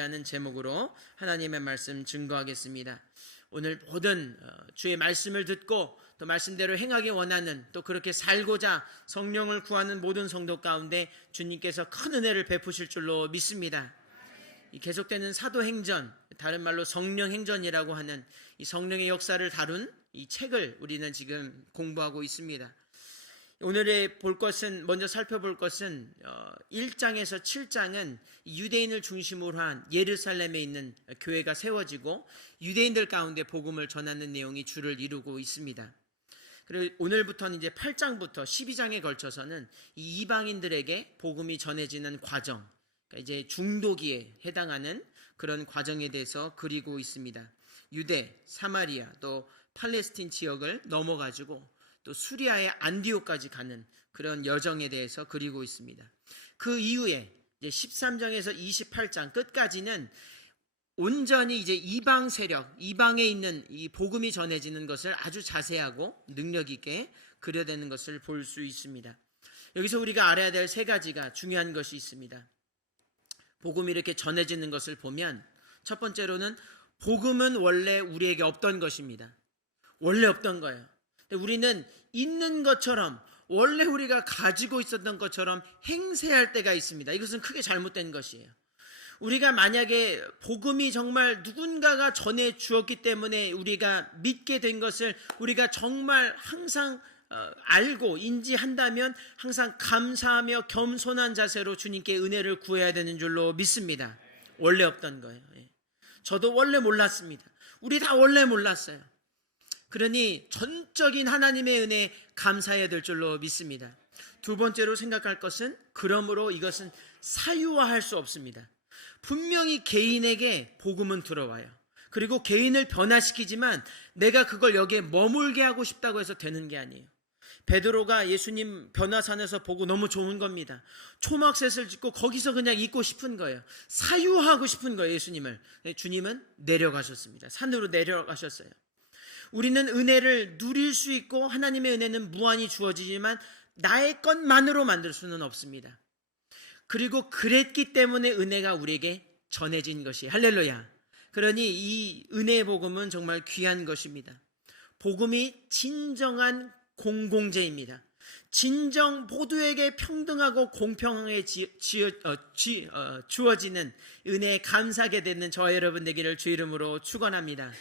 이라는 제목으로 하나님의 말씀 증거하겠습니다. 오늘 모든 주의 말씀을 듣고 또 말씀대로 행하기 원하는, 또 그렇게 살고자 성령을 구하는 모든 성도 가운데 주님께서 큰 은혜를 베푸실 줄로 믿습니다. 이 계속되는 사도행전, 다른 말로 성령행전이라고 하는 이 성령의 역사를 다룬 이 책을 우리는 지금 공부하고 있습니다. 오늘의 먼저 살펴볼 것은 1장에서 7장은 유대인을 중심으로 한 예루살렘에 있는 교회가 세워지고 유대인들 가운데 복음을 전하는 내용이 주를 이루고 있습니다. 그리고 오늘부터는 이제 8장부터 12장에 걸쳐서는 이 이방인들에게 복음이 전해지는 과정, 그러니까 이제 중도기에 해당하는 그런 과정에 대해서 그리고 있습니다. 유대, 사마리아, 또 팔레스틴 지역을 넘어가지고 또 수리아의 안디옥까지 가는 그런 여정에 대해서 그리고 있습니다. 그 이후에 이제 13장에서 28장 끝까지는 온전히 이제 이방 세력, 이방에 있는 이 복음이 전해지는 것을 아주 자세하고 능력 있게 그려내는 것을 볼 수 있습니다. 여기서 우리가 알아야 될 세 가지가 중요한 것이 있습니다. 복음이 이렇게 전해지는 것을 보면 첫 번째로는 복음은 원래 우리에게 없던 것입니다. 원래 없던 거예요. 우리는 있는 것처럼, 원래 우리가 가지고 있었던 것처럼 행세할 때가 있습니다. 이것은 크게 잘못된 것이에요. 우리가 만약에 복음이 정말 누군가가 전해 주었기 때문에 우리가 믿게 된 것을 우리가 정말 항상 알고 인지한다면 항상 감사하며 겸손한 자세로 주님께 은혜를 구해야 되는 줄로 믿습니다. 원래 없던 거예요. 저도 원래 몰랐습니다. 우리 다 원래 몰랐어요. 그러니 전적인 하나님의 은혜에 감사해야 될 줄로 믿습니다. 두 번째로 생각할 것은, 그러므로 이것은 사유화할 수 없습니다. 분명히 개인에게 복음은 들어와요. 그리고 개인을 변화시키지만 내가 그걸 여기에 머물게 하고 싶다고 해서 되는 게 아니에요. 베드로가 예수님 변화산에서 보고 너무 좋은 겁니다. 초막셋을 짓고 거기서 그냥 있고 싶은 거예요. 사유하고 싶은 거예요, 예수님을. 주님은 내려가셨습니다. 산으로 내려가셨어요. 우리는 은혜를 누릴 수 있고 하나님의 은혜는 무한히 주어지지만 나의 것만으로 만들 수는 없습니다. 그리고 그랬기 때문에 은혜가 우리에게 전해진 것이, 할렐루야. 그러니 이 은혜의 복음은 정말 귀한 것입니다. 복음이 진정한 공공재입니다. 진정 모두에게 평등하고 공평하게 주어지는 은혜에 감사하게 되는 저와 여러분 되기를 주 이름으로 축원합니다.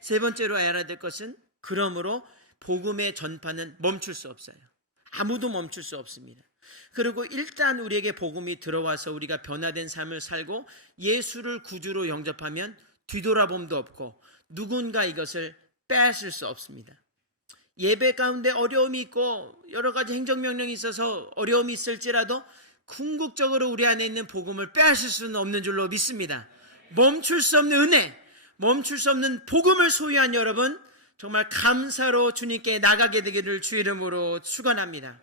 세 번째로 알아야 될 것은, 그러므로 복음의 전파는 멈출 수 없어요. 아무도 멈출 수 없습니다. 그리고 일단 우리에게 복음이 들어와서 우리가 변화된 삶을 살고 예수를 구주로 영접하면 뒤돌아봄도 없고 누군가 이것을 빼앗을 수 없습니다. 예배 가운데 어려움이 있고 여러 가지 행정명령이 있어서 어려움이 있을지라도 궁극적으로 우리 안에 있는 복음을 빼앗을 수는 없는 줄로 믿습니다. 멈출 수 없는 은혜, 멈출 수 없는 복음을 소유한 여러분, 정말 감사로 주님께 나가게 되기를 주 이름으로 축원합니다.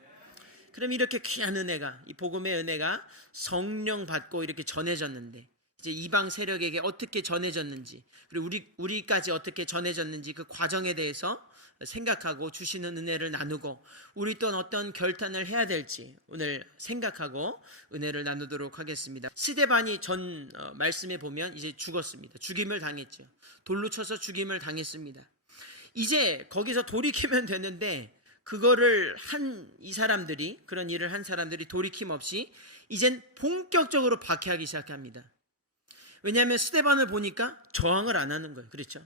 그럼 이렇게 귀한 은혜가, 이 복음의 은혜가 성령 받고 이렇게 전해졌는데, 이제 이방 세력에게 어떻게 전해졌는지, 그리고 우리까지 어떻게 전해졌는지 그 과정에 대해서 생각하고 주시는 은혜를 나누고, 우리 또한 어떤 결단을 해야 될지 오늘 생각하고 은혜를 나누도록 하겠습니다. 스데반이 전 말씀에 보면 이제 죽었습니다. 죽임을 당했죠. 돌로 쳐서 죽임을 당했습니다. 이제 거기서 돌이키면 되는데 그거를 이 사람들이, 그런 일을 한 사람들이 돌이킴 없이 이젠 본격적으로 박해하기 시작합니다. 왜냐하면 스데반을 보니까 저항을 안 하는 거예요. 그렇죠?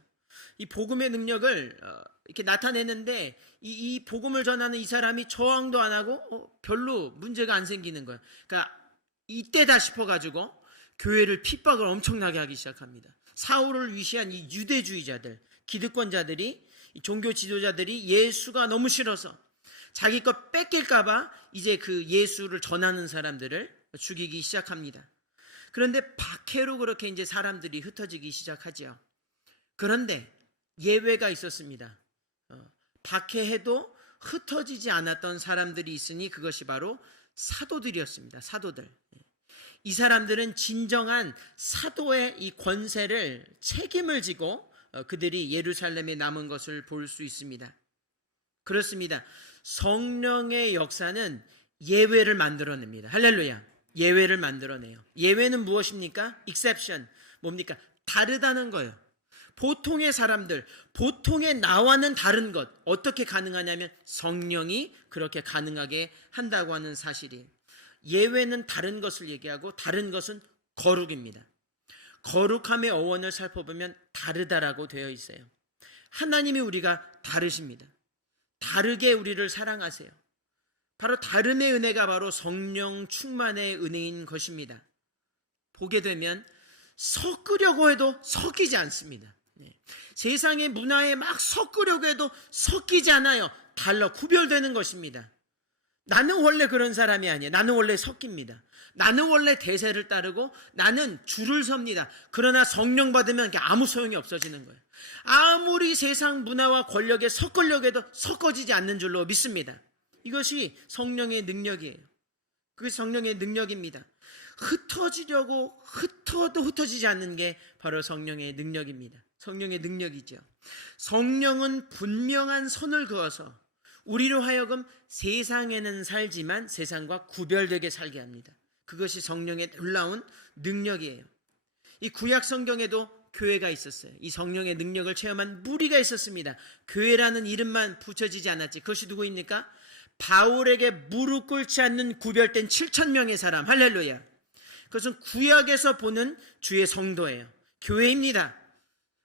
이 복음의 능력을 이렇게 나타내는데 이 복음을 전하는 이 사람이 저항도 안 하고 별로 문제가 안 생기는 거예요. 그러니까 이때다 싶어가지고 교회를 핍박을 엄청나게 하기 시작합니다. 사울을 위시한 이 유대주의자들, 기득권자들이, 이 종교 지도자들이 예수가 너무 싫어서 자기 것 뺏길까봐 이제 그 예수를 전하는 사람들을 죽이기 시작합니다. 그런데 박해로 그렇게 이제 사람들이 흩어지기 시작하지요. 그런데 예외가 있었습니다. 박해해도 흩어지지 않았던 사람들이 있으니 그것이 바로 사도들이었습니다. 사도들. 이 사람들은 진정한 사도의 이 권세를, 책임을 지고 그들이 예루살렘에 남은 것을 볼 수 있습니다. 그렇습니다. 성령의 역사는 예외를 만들어냅니다. 할렐루야. 예외를 만들어내요. 예외는 무엇입니까? exception. 뭡니까? 다르다는 거예요. 보통의 사람들, 보통의 나와는 다른 것. 어떻게 가능하냐면 성령이 그렇게 가능하게 한다고 하는 사실이에요. 예외는 다른 것을 얘기하고 다른 것은 거룩입니다. 거룩함의 어원을 살펴보면 다르다라고 되어 있어요. 하나님이 우리가 다르십니다. 다르게 우리를 사랑하세요. 바로 다름의 은혜가 바로 성령 충만의 은혜인 것입니다. 보게 되면 섞으려고 해도 섞이지 않습니다. 세상의 문화에 막 섞으려고 해도 섞이지 않아요. 달라 구별되는 것입니다. 나는 원래 그런 사람이 아니에요. 나는 원래 섞입니다. 나는 원래 대세를 따르고 나는 줄을 섭니다. 그러나 성령 받으면 아무 소용이 없어지는 거예요. 아무리 세상 문화와 권력에 섞으려고 해도 섞어지지 않는 줄로 믿습니다. 이것이 성령의 능력이에요. 그게 성령의 능력입니다. 흩어지려고 흩어도 흩어지지 않는 게 바로 성령의 능력입니다. 성령의 능력이죠. 성령은 분명한 선을 그어서 우리로 하여금 세상에는 살지만 세상과 구별되게 살게 합니다. 그것이 성령의 놀라운 능력이에요. 이 구약 성경에도 교회가 있었어요. 이 성령의 능력을 체험한 무리가 있었습니다. 교회라는 이름만 붙여지지 않았지. 그것이 누구입니까? 바울에게 무릎 꿇지 않는 구별된 7,000명의 사람. 할렐루야. 그것은 구약에서 보는 주의 성도예요. 교회입니다.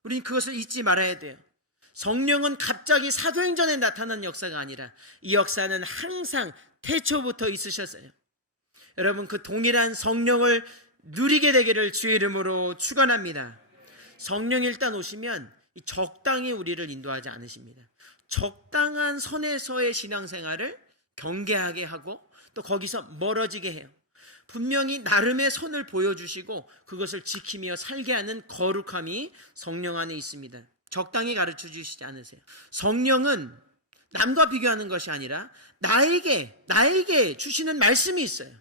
우리는 그것을 잊지 말아야 돼요. 성령은 갑자기 사도행전에 나타난 역사가 아니라 이 역사는 항상 태초부터 있으셨어요. 여러분, 그 동일한 성령을 누리게 되기를 주의 이름으로 축원합니다. 성령이 일단 오시면 적당히 우리를 인도하지 않으십니다. 적당한 선에서의 신앙생활을 경계하게 하고 또 거기서 멀어지게 해요. 분명히 나름의 선을 보여주시고 그것을 지키며 살게 하는 거룩함이 성령 안에 있습니다. 적당히 가르쳐 주시지 않으세요. 성령은 남과 비교하는 것이 아니라 나에게 주시는 말씀이 있어요.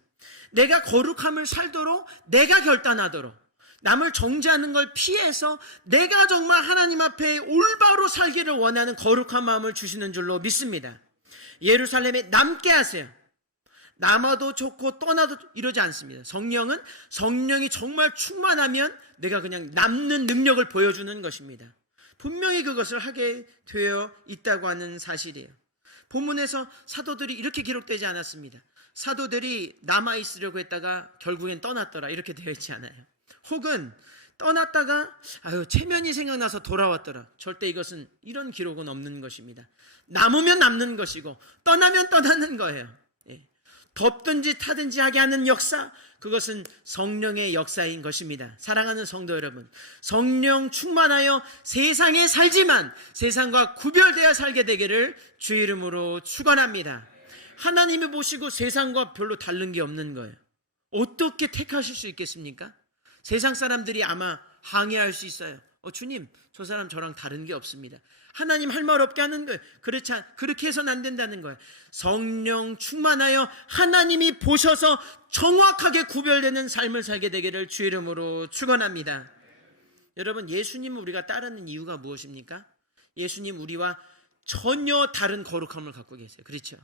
내가 거룩함을 살도록, 내가 결단하도록, 남을 정죄하는 걸 피해서 내가 정말 하나님 앞에 올바로 살기를 원하는 거룩한 마음을 주시는 줄로 믿습니다. 예루살렘에 남게 하세요. 남아도 좋고 떠나도 이러지 않습니다. 성령이 정말 충만하면 내가 그냥 남는 능력을 보여주는 것입니다. 분명히 그것을 하게 되어 있다고 하는 사실이에요. 본문에서 사도들이 이렇게 기록되지 않았습니다. 사도들이 남아있으려고 했다가 결국엔 떠났더라 이렇게 되어 있지 않아요. 혹은 떠났다가 체면이 생각나서 돌아왔더라. 절대 이런 기록은 없는 것입니다. 남으면 남는 것이고 떠나면 떠나는 거예요. 덮든지 타든지 하게 하는 역사, 그것은 성령의 역사인 것입니다. 사랑하는 성도 여러분, 성령 충만하여 세상에 살지만 세상과 구별되어 살게 되기를 주의 이름으로 축원합니다. 하나님이 보시고 세상과 별로 다른 게 없는 거예요. 어떻게 택하실 수 있겠습니까? 세상 사람들이 아마 항의할 수 있어요. 주님, 저 사람 저랑 다른 게 없습니다. 하나님 할 말 없게 하는 거예요. 그렇게 해서는 안 된다는 거예요. 성령 충만하여 하나님이 보셔서 정확하게 구별되는 삶을 살게 되기를 주의 이름으로 축원합니다. 여러분, 예수님을 우리가 따르는 이유가 무엇입니까? 예수님 우리와 전혀 다른 거룩함을 갖고 계세요. 그렇죠?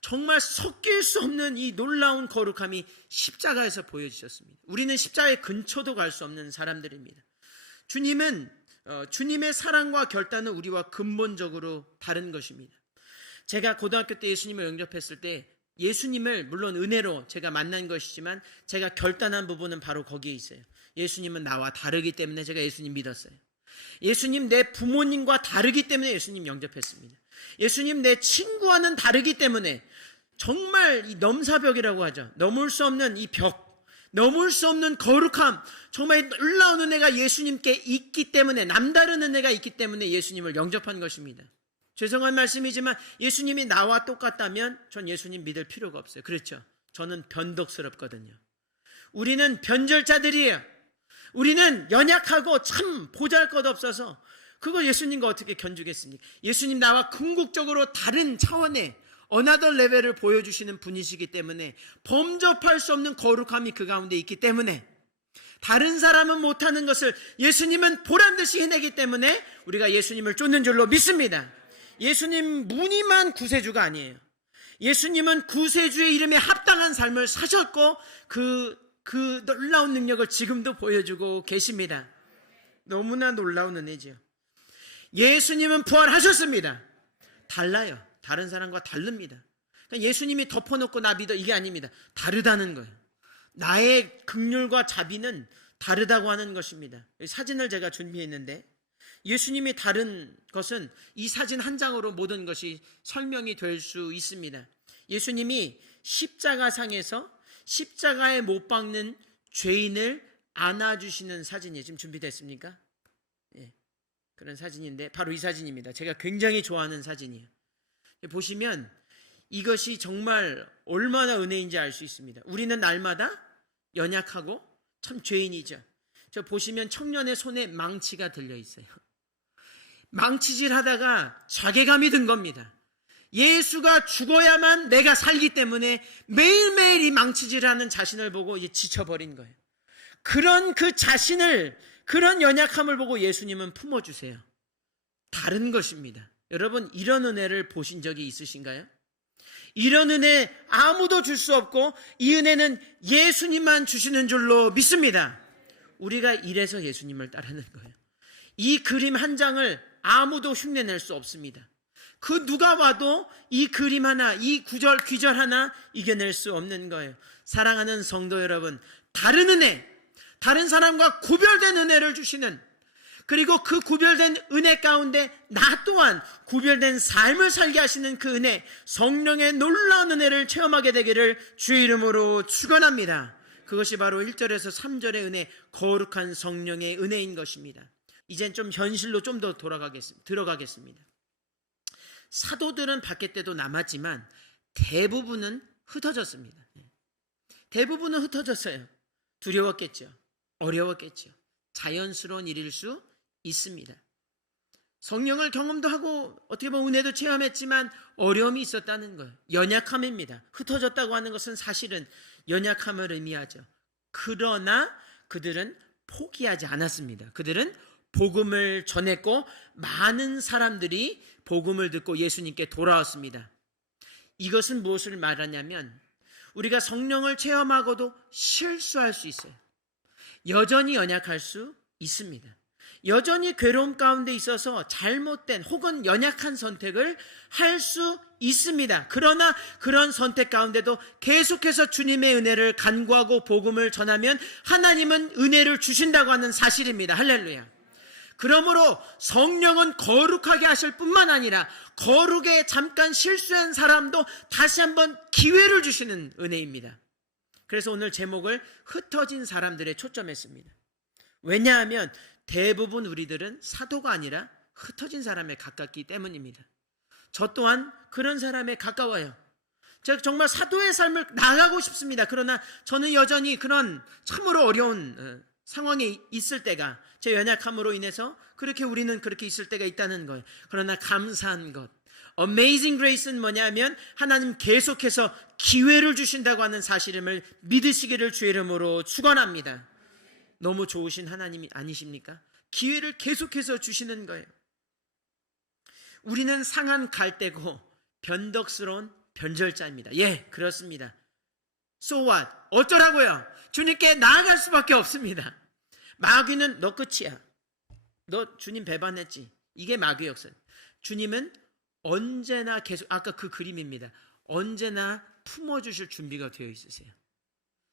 정말 섞일 수 없는 이 놀라운 거룩함이 십자가에서 보여주셨습니다. 우리는 십자가의 근처도 갈 수 없는 사람들입니다. 주님의 사랑과 결단은 우리와 근본적으로 다른 것입니다. 제가 고등학교 때 예수님을 영접했을 때 예수님을 물론 은혜로 제가 만난 것이지만 제가 결단한 부분은 바로 거기에 있어요. 예수님은 나와 다르기 때문에 제가 예수님 믿었어요. 예수님 내 부모님과 다르기 때문에 예수님 영접했습니다. 예수님 내 친구와는 다르기 때문에 정말 이 넘사벽이라고 하죠. 넘을 수 없는 이 벽, 넘을 수 없는 거룩함, 정말 놀라운 은혜가 예수님께 있기 때문에, 남다른 은혜가 있기 때문에 예수님을 영접한 것입니다. 죄송한 말씀이지만 예수님이 나와 똑같다면 전 예수님 믿을 필요가 없어요. 그렇죠? 저는 변덕스럽거든요. 우리는 변절자들이에요. 우리는 연약하고 참 보잘것없어서 그거 예수님과 어떻게 견주겠습니까? 예수님 나와 궁극적으로 다른 차원의 어나더 레벨을 보여주시는 분이시기 때문에 범접할 수 없는 거룩함이 그 가운데 있기 때문에 다른 사람은 못하는 것을 예수님은 보란듯이 해내기 때문에 우리가 예수님을 쫓는 줄로 믿습니다. 예수님 무늬만 구세주가 아니에요. 예수님은 구세주의 이름에 합당한 삶을 사셨고 그 그 놀라운 능력을 지금도 보여주고 계십니다. 너무나 놀라운 은혜지요. 예수님은 부활하셨습니다. 달라요. 다른 사람과 다릅니다. 그러니까 예수님이 덮어놓고 나 믿어 이게 아닙니다. 다르다는 거예요. 나의 긍휼과 자비는 다르다고 하는 것입니다. 사진을 제가 준비했는데 예수님이 다른 것은 이 사진 한 장으로 모든 것이 설명이 될 수 있습니다. 예수님이 십자가상에서 십자가에 못 박는 죄인을 안아주시는 사진이에요. 지금 준비됐습니까? 예, 그런 사진인데 바로 이 사진입니다. 제가 굉장히 좋아하는 사진이에요. 보시면 이것이 정말 얼마나 은혜인지 알 수 있습니다. 우리는 날마다 연약하고 참 죄인이죠. 저 보시면 청년의 손에 망치가 들려 있어요. 망치질 하다가 자괴감이 든 겁니다. 예수가 죽어야만 내가 살기 때문에 매일매일 이 망치질하는 자신을 보고 이제 지쳐버린 거예요. 그런 그 자신을, 그런 연약함을 보고 예수님은 품어주세요. 다른 것입니다. 여러분, 이런 은혜를 보신 적이 있으신가요? 이런 은혜 아무도 줄 수 없고 이 은혜는 예수님만 주시는 줄로 믿습니다. 우리가 이래서 예수님을 따르는 거예요. 이 그림 한 장을 아무도 흉내낼 수 없습니다. 그 누가 봐도 이 그림 하나, 이 귀절 하나 이겨낼 수 없는 거예요. 사랑하는 성도 여러분, 다른 은혜, 다른 사람과 구별된 은혜를 주시는, 그리고 그 구별된 은혜 가운데 나 또한 구별된 삶을 살게 하시는 그 은혜, 성령의 놀라운 은혜를 체험하게 되기를 주의 이름으로 축원합니다. 그것이 바로 1절에서 3절의 은혜, 거룩한 성령의 은혜인 것입니다. 이젠 좀 현실로 좀 더 들어가겠습니다. 사도들은 밖에 때도 남았지만 대부분은 흩어졌습니다. 대부분은 흩어졌어요. 두려웠겠죠. 어려웠겠죠. 자연스러운 일일 수 있습니다. 성령을 경험도 하고 어떻게 보면 은혜도 체험했지만 어려움이 있었다는 거예요. 연약함입니다. 흩어졌다고 하는 것은 사실은 연약함을 의미하죠. 그러나 그들은 포기하지 않았습니다. 그들은 복음을 전했고 많은 사람들이 복음을 듣고 예수님께 돌아왔습니다. 이것은 무엇을 말하냐면 우리가 성령을 체험하고도 실수할 수 있어요. 여전히 연약할 수 있습니다. 여전히 괴로움 가운데 있어서 잘못된 혹은 연약한 선택을 할 수 있습니다. 그러나 그런 선택 가운데도 계속해서 주님의 은혜를 간구하고 복음을 전하면 하나님은 은혜를 주신다고 하는 사실입니다. 할렐루야. 그러므로 성령은 거룩하게 하실 뿐만 아니라 거룩에 잠깐 실수한 사람도 다시 한번 기회를 주시는 은혜입니다. 그래서 오늘 제목을 흩어진 사람들에 초점했습니다. 왜냐하면 대부분 우리들은 사도가 아니라 흩어진 사람에 가깝기 때문입니다. 저 또한 그런 사람에 가까워요. 제가 정말 사도의 삶을 나가고 싶습니다. 그러나 저는 여전히 그런 참으로 어려운 상황에 있을 때가, 제 연약함으로 인해서 우리는 그렇게 있을 때가 있다는 거예요. 그러나 감사한 것, Amazing Grace는 뭐냐면 하나님 계속해서 기회를 주신다고 하는 사실임을 믿으시기를 주의 이름으로 축원합니다. 너무 좋으신 하나님이 아니십니까? 기회를 계속해서 주시는 거예요. 우리는 상한 갈대고 변덕스러운 변절자입니다. 예, 그렇습니다. So what? 어쩌라고요? 주님께 나아갈 수밖에 없습니다. 마귀는 너 끝이야. 너 주님 배반했지. 이게 마귀의 역사. 주님은 언제나 계속, 아까 그 그림입니다. 언제나 품어주실 준비가 되어 있으세요.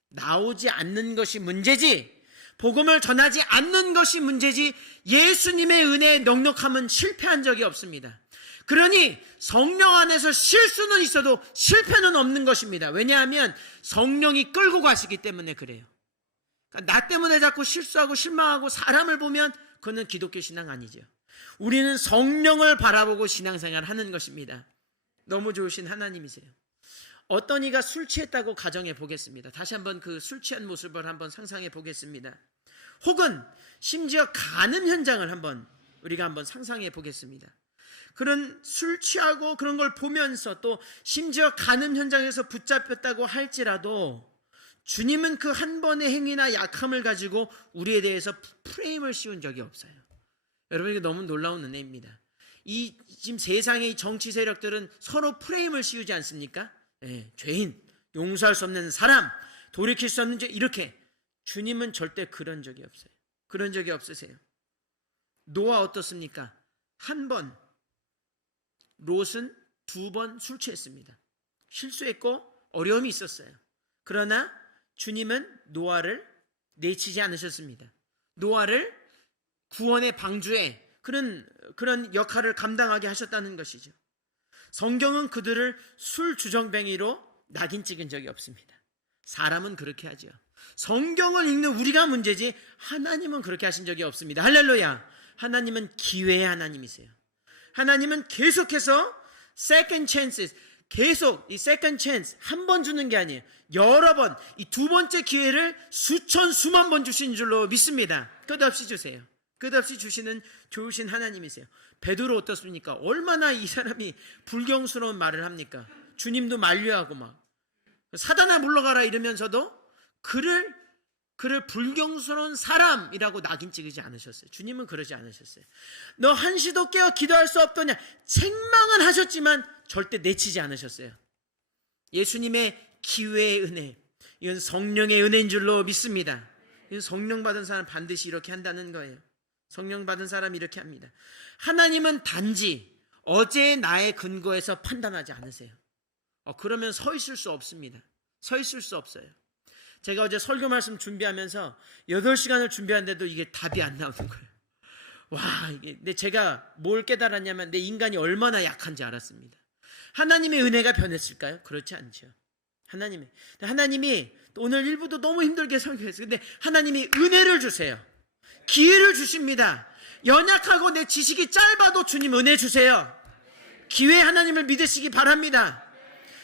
나오지 않는 것이 문제지, 복음을 전하지 않는 것이 문제지, 예수님의 은혜의 넉넉함은 실패한 적이 없습니다. 그러니 성령 안에서 실수는 있어도 실패는 없는 것입니다. 왜냐하면 성령이 끌고 가시기 때문에 그래요. 그러니까 나 때문에 자꾸 실수하고 실망하고 사람을 보면 그거는 기독교 신앙 아니죠. 우리는 성령을 바라보고 신앙생활을 하는 것입니다. 너무 좋으신 하나님이세요. 어떤 이가 술 취했다고 가정해 보겠습니다. 다시 한번 그 술 취한 모습을 한번 상상해 보겠습니다. 혹은 심지어 간음 현장을 우리가 한번 상상해 보겠습니다. 그런 술 취하고 그런 걸 보면서 또 심지어 간음 현장에서 붙잡혔다고 할지라도 주님은 그 한 번의 행위나 약함을 가지고 우리에 대해서 프레임을 씌운 적이 없어요. 여러분, 이게 너무 놀라운 은혜입니다. 지금 세상의 정치 세력들은 서로 프레임을 씌우지 않습니까? 예, 죄인, 용서할 수 없는 사람, 돌이킬 수 없는 죄, 이렇게. 주님은 절대 그런 적이 없어요. 그런 적이 없으세요. 노아 어떻습니까? 한 번, 롯은 2번 술 취했습니다. 실수했고 어려움이 있었어요. 그러나 주님은 노아를 내치지 않으셨습니다. 노아를 구원의 방주에 그런 역할을 감당하게 하셨다는 것이죠. 성경은 그들을 술주정뱅이로 낙인 찍은 적이 없습니다. 사람은 그렇게 하죠. 성경을 읽는 우리가 문제지 하나님은 그렇게 하신 적이 없습니다. 할렐루야. 하나님은 기회의 하나님이세요. 하나님은 계속해서 second chances, 계속 이 second chance 한 번 주는 게 아니에요. 여러 번, 이 2번째 기회를 수천 수만 번 주신 줄로 믿습니다. 끝없이 주세요. 끝없이 주시는 좋으신 하나님이세요. 베드로 어떻습니까? 얼마나 이 사람이 불경스러운 말을 합니까? 주님도 만류하고 막 사단아 물러가라 이러면서도 그를 불경스러운 사람이라고 낙인 찍지 않으셨어요. 주님은 그러지 않으셨어요. 너 한시도 깨어 기도할 수 없더냐 책망은 하셨지만 절대 내치지 않으셨어요. 예수님의 기회의 은혜, 이건 성령의 은혜인 줄로 믿습니다. 이건 성령 받은 사람 반드시 이렇게 한다는 거예요. 성령 받은 사람이 이렇게 합니다. 하나님은 단지 어제의 나의 근거에서 판단하지 않으세요. 그러면 서 있을 수 없습니다. 서 있을 수 없어요. 제가 어제 설교 말씀 준비하면서 8시간을 준비하는데도 이게 답이 안 나오는 거예요. 근데 제가 뭘 깨달았냐면 내 인간이 얼마나 약한지 알았습니다. 하나님의 은혜가 변했을까요? 그렇지 않죠. 하나님이 오늘 일부도 너무 힘들게 설교했어요. 근데 하나님이 은혜를 주세요. 기회를 주십니다. 연약하고 내 지식이 짧아도 주님 은혜 주세요. 기회 하나님을 믿으시기 바랍니다.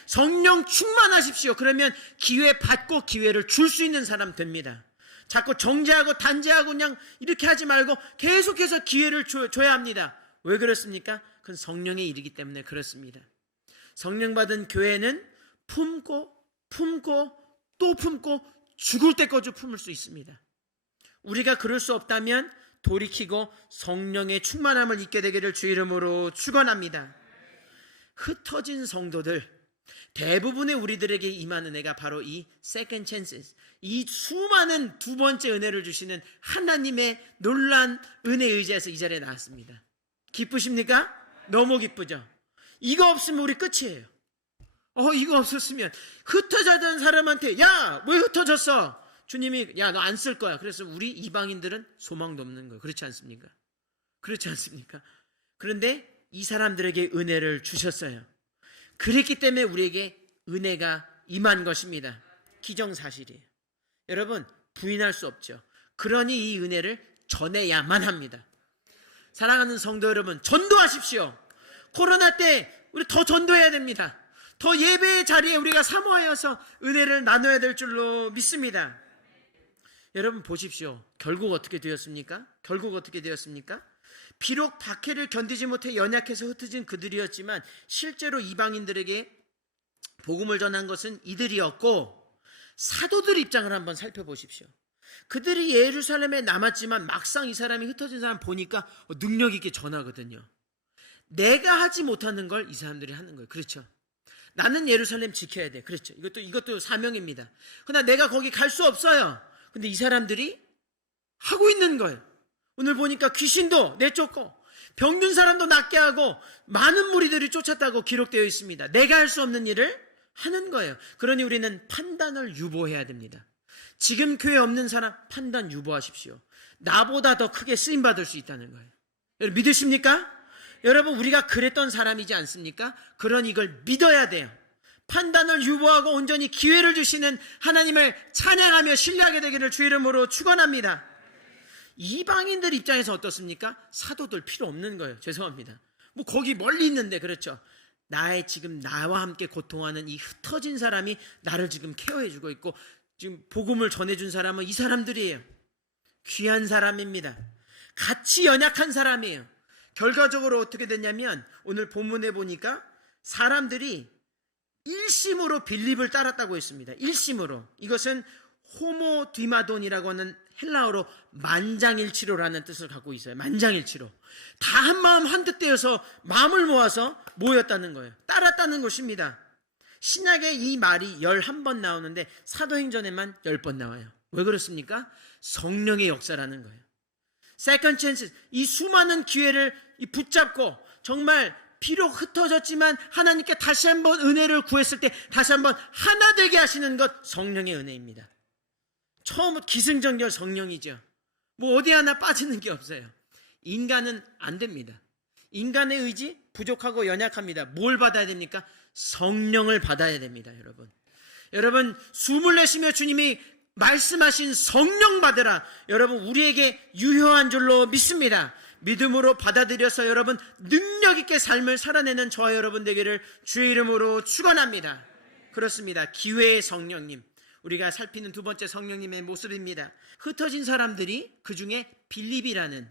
성령 충만하십시오. 그러면 기회 받고 기회를 줄 수 있는 사람 됩니다. 자꾸 정죄하고 단죄하고 그냥 이렇게 하지 말고 계속해서 기회를 줘야 합니다. 왜 그렇습니까? 그건 성령의 일이기 때문에 그렇습니다. 성령 받은 교회는 품고 또 품고 죽을 때까지 품을 수 있습니다. 우리가 그럴 수 없다면 돌이키고 성령의 충만함을 입게 되기를 주 이름으로 축원합니다. 흩어진 성도들, 대부분의 우리들에게 임한 은혜가 바로 이 second chances, 이 수많은 2번째 은혜를 주시는 하나님의 놀란 은혜에 의지해서 이 자리에 나왔습니다. 기쁘십니까? 너무 기쁘죠? 이거 없으면 우리 끝이에요. 이거 없었으면 흩어졌던 사람한테 야, 왜 흩어졌어? 주님이 야, 너 안 쓸 거야. 그래서 우리 이방인들은 소망도 없는 거예요. 그렇지 않습니까? 그렇지 않습니까? 그런데 이 사람들에게 은혜를 주셨어요. 그랬기 때문에 우리에게 은혜가 임한 것입니다. 기정사실이에요. 여러분, 부인할 수 없죠. 그러니 이 은혜를 전해야만 합니다. 사랑하는 성도 여러분, 전도하십시오. 코로나 때 우리 더 전도해야 됩니다. 더 예배의 자리에 우리가 사모하여서 은혜를 나눠야 될 줄로 믿습니다. 여러분 보십시오. 결국 어떻게 되었습니까? 비록 박해를 견디지 못해 연약해서 흩어진 그들이었지만 실제로 이방인들에게 복음을 전한 것은 이들이었고, 사도들 입장을 한번 살펴보십시오. 그들이 예루살렘에 남았지만 막상 이 사람이 흩어진 사람 보니까 능력 있게 전하거든요. 내가 하지 못하는 걸 이 사람들이 하는 거예요. 그렇죠? 나는 예루살렘 지켜야 돼. 그렇죠? 이것도 사명입니다. 그러나 내가 거기 갈 수 없어요. 근데 이 사람들이 하고 있는 거예요. 오늘 보니까 귀신도 내쫓고 병든 사람도 낫게 하고 많은 무리들이 쫓았다고 기록되어 있습니다. 내가 할 수 없는 일을 하는 거예요. 그러니 우리는 판단을 유보해야 됩니다. 지금 교회 없는 사람 판단 유보하십시오. 나보다 더 크게 쓰임받을 수 있다는 거예요. 여러분 믿으십니까? 여러분 우리가 그랬던 사람이지 않습니까? 그러니 이걸 믿어야 돼요. 판단을 유보하고 온전히 기회를 주시는 하나님을 찬양하며 신뢰하게 되기를 주 이름으로 축원합니다. 이방인들 입장에서 어떻습니까? 사도들 필요 없는 거예요. 죄송합니다. 뭐 거기 멀리 있는데, 그렇죠? 지금 나와 함께 고통하는 이 흩어진 사람이 나를 지금 케어해주고 있고 지금 복음을 전해준 사람은 이 사람들이에요. 귀한 사람입니다. 같이 연약한 사람이에요. 결과적으로 어떻게 됐냐면 오늘 본문에 보니까 사람들이 일심으로 빌립을 따랐다고 했습니다. 일심으로. 이것은 호모디마돈이라고 하는 헬라어로 만장일치로라는 뜻을 갖고 있어요. 만장일치로. 다 한마음 한뜻 되어서 마음을 모아서 모였다는 거예요. 따랐다는 것입니다. 신약에 이 말이 11번 나오는데 사도행전에만 10번 나와요. 왜 그렇습니까? 성령의 역사라는 거예요. 세컨 찬스, 이 수많은 기회를 붙잡고 정말 비록 흩어졌지만 하나님께 다시 한번 은혜를 구했을 때 다시 한번 하나 되게 하시는 것, 성령의 은혜입니다. 처음 기승전결 성령이죠. 뭐 어디 하나 빠지는 게 없어요. 인간은 안 됩니다. 인간의 의지 부족하고 연약합니다. 뭘 받아야 됩니까? 성령을 받아야 됩니다. 여러분 숨을 내쉬며 주님이 말씀하신 성령 받으라. 여러분 우리에게 유효한 줄로 믿습니다. 믿음으로 받아들여서 여러분 능력 있게 삶을 살아내는 저와 여러분 되기를 주의 이름으로 축원합니다. 그렇습니다. 기회의 성령님, 우리가 살피는 두 번째 성령님의 모습입니다. 흩어진 사람들이 그 중에 빌립이라는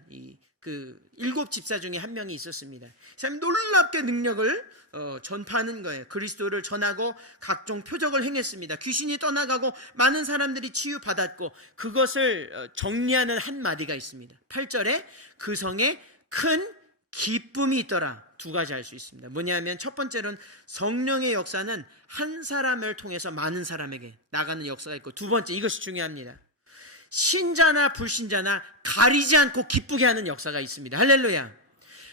그 7 집사 중에 한 명이 있었습니다. 이 사람이 놀랍게 능력을 전파하는 거예요. 그리스도를 전하고 각종 표적을 행했습니다. 귀신이 떠나가고 많은 사람들이 치유받았고, 그것을 정리하는 한마디가 있습니다. 8절에 그 성에 큰 기쁨이 있더라. 두 가지 알 수 있습니다. 뭐냐면 첫 번째로는 성령의 역사는 한 사람을 통해서 많은 사람에게 나가는 역사가 있고, 두 번째, 이것이 중요합니다. 신자나 불신자나 가리지 않고 기쁘게 하는 역사가 있습니다. 할렐루야.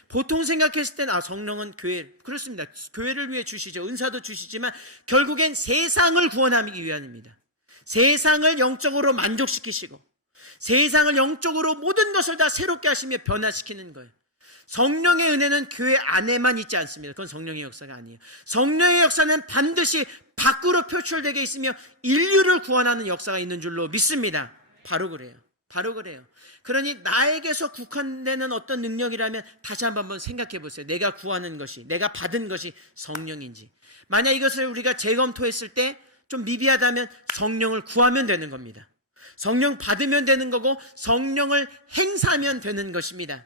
보통 생각했을 때는 성령은 교회, 그렇습니다. 교회를 위해 주시죠. 은사도 주시지만 결국엔 세상을 구원하기 위함입니다. 세상을 영적으로 만족시키시고 세상을 영적으로 모든 것을 다 새롭게 하시며 변화시키는 거예요. 성령의 은혜는 교회 안에만 있지 않습니다. 그건 성령의 역사가 아니에요. 성령의 역사는 반드시 밖으로 표출되게 있으며 인류를 구원하는 역사가 있는 줄로 믿습니다. 바로 그래요. 그러니 나에게서 국한되는 어떤 능력이라면 다시 한번 생각해 보세요. 내가 구하는 것이, 내가 받은 것이 성령인지. 만약 이것을 우리가 재검토했을 때 좀 미비하다면 성령을 구하면 되는 겁니다. 성령 받으면 되는 거고 성령을 행사하면 되는 것입니다.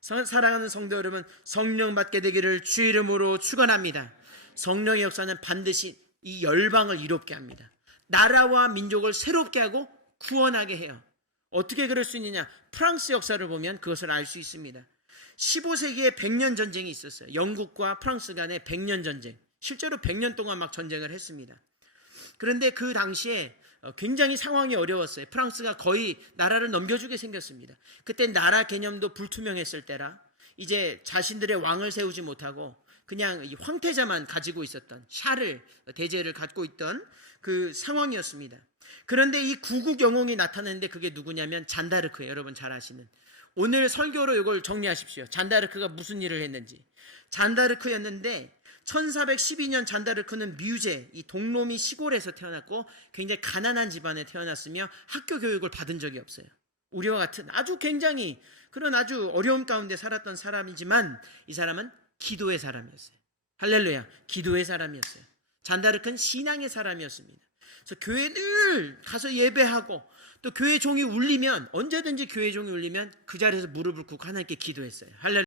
사랑하는 성도 여러분, 성령 받게 되기를 주 이름으로 축원합니다. 성령의 역사는 반드시 이 열방을 이롭게 합니다. 나라와 민족을 새롭게 하고 구원하게 해요. 어떻게 그럴 수 있느냐? 프랑스 역사를 보면 그것을 알 수 있습니다. 15세기에 100년 전쟁이 있었어요. 영국과 프랑스 간의 100년 전쟁. 실제로 100년 동안 막 전쟁을 했습니다. 그런데 그 당시에 굉장히 상황이 어려웠어요. 프랑스가 거의 나라를 넘겨주게 생겼습니다. 그때 나라 개념도 불투명했을 때라 이제 자신들의 왕을 세우지 못하고 그냥 황태자만 가지고 있었던, 샤를 대제를 갖고 있던 그 상황이었습니다. 그런데 이 구국 영웅이 나타났는데 그게 누구냐면 잔다르크예요. 여러분 잘 아시는. 오늘 설교로 이걸 정리하십시오. 잔다르크가 무슨 일을 했는지. 잔다르크였는데 1412년 잔다르크는 뮤제, 이 동로미 시골에서 태어났고 굉장히 가난한 집안에 태어났으며 학교 교육을 받은 적이 없어요. 우리와 같은 아주 굉장히 그런 아주 어려움 가운데 살았던 사람이지만 이 사람은 기도의 사람이었어요. 할렐루야. 기도의 사람이었어요. 잔다르크는 신앙의 사람이었습니다. 그래서 교회 늘 가서 예배하고 또 교회 종이 울리면, 언제든지 교회 종이 울리면 그 자리에서 무릎을 꿇고 하나님께 기도했어요. 할렐루야.